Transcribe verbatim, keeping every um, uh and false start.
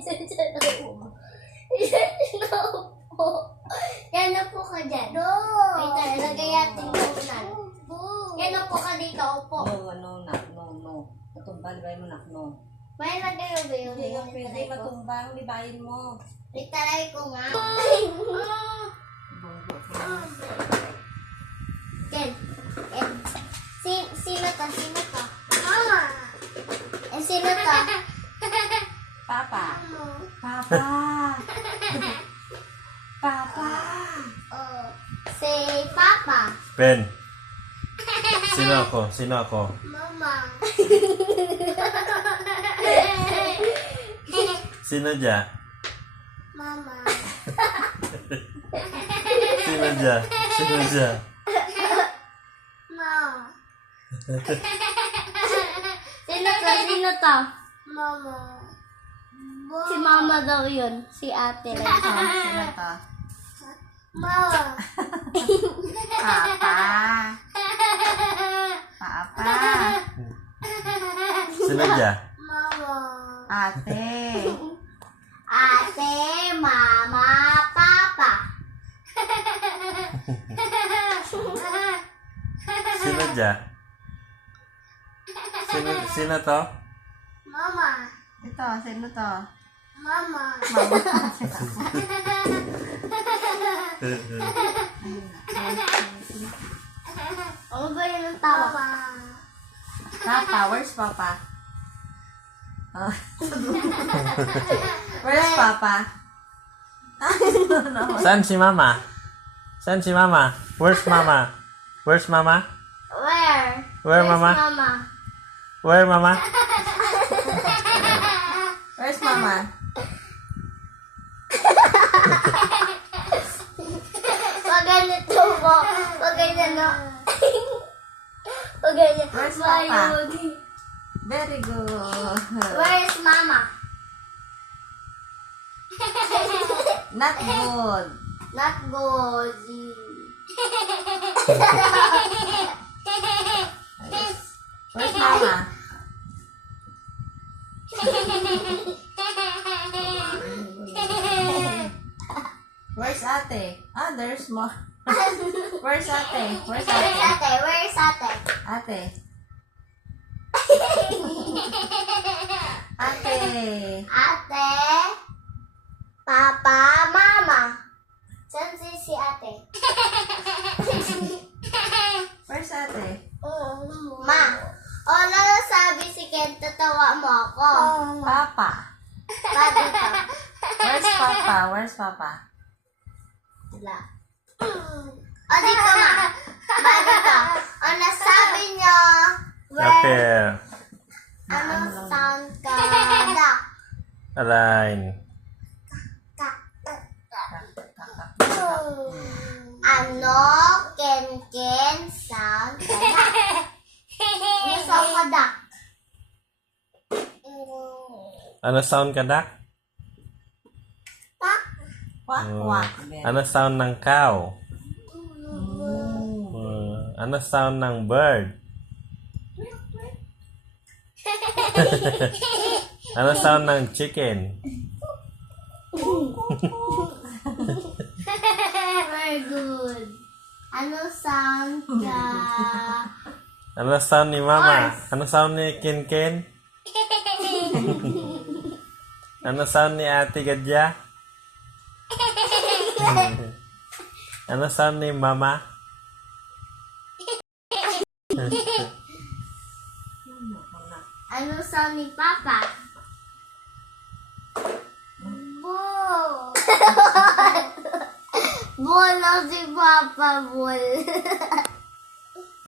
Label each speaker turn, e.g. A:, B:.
A: Yan na po ka dyan. No. Wait, nalagay natin yung nan. Yan na po ka dito. Opo.
B: No, no, nak, no, no. Matumbang, libay mo, nak, no.
A: May lagay mo ba yun?
B: Hindi nga pwede, matumbang, libayin mo.
A: Itaray ko nga. Ken. Ken. Si, sino to? Sino to? Mama. Eh, sino to?
B: Papa. Papa. Papa.
A: Oh, si Papa.
C: Ben. Sino ako? Sino ako?
A: Mama.
C: Sino dya?
A: Mama.
C: Sino dya? Sino dya?
A: Ma. Sino to? Sino to? Mama. Si Mama daw yun. Si ate.
B: Sino to? Sino to?
A: Mama.
B: Papa. Papa.
C: Sino dya?
A: Mama.
B: Ate.
A: Ate, Mama, Papa.
C: Sino dya? Sino, sino to?
A: Mama.
B: Ito, sino to?
A: Mama.
B: Mama.
A: Ano ba yun ang tawa?
B: Papa, where's Papa? Oh. Where's Papa?
C: Saan si Mama? Saan si Mama? Where's Mama? Where's Mama?
A: Where?
C: Where,
A: Where's
C: Mama?
A: Mama?
C: Where, Mama?
B: Where's Mama?
A: Pag ganito po. Pag ganyan no. Pag ganyan.
B: Where's Papa?
A: Mayroon.
B: Very good.
A: Where's Mama?
B: Not good.
A: Not good.
B: Where's Mama? Where's Ate? Ah, there's more. Where's Ate? Where's
A: Where's
B: Ate?
A: ate? Where's ate?
B: Ate. Ate.
A: Ate. Papa, Mama. Saan si si ate?
B: Where's Ate?
A: Ma. O, lalo sabi si Ken, tatawa mo ako.
B: Papa.
A: Pa dito.
B: Where's Papa? Where's Papa?
A: Wala. O, dito ma. Ma dito. O, nasabi nyo, where,
C: Apple.
A: ano sound ka? Duck.
C: Align.
A: Ano, Ken Ken sound ka duck? Ano sound ka duck?
C: Ano sound ka, Dak?
A: Duck?
B: Quack,
C: Hmm.
B: quack.
C: Ano sound ng cow? Hmm. Ano sound ng bird? Ano sound ng chicken?
A: Very good. Ano sound ka?
C: Ano sound ni Mama? Ano sound ni Ken Ken? Ano sound ni Ate Gadya? Ano sound ni Mama?
A: Ano sound ni Papa? Bull. Bull na si Papa, bull.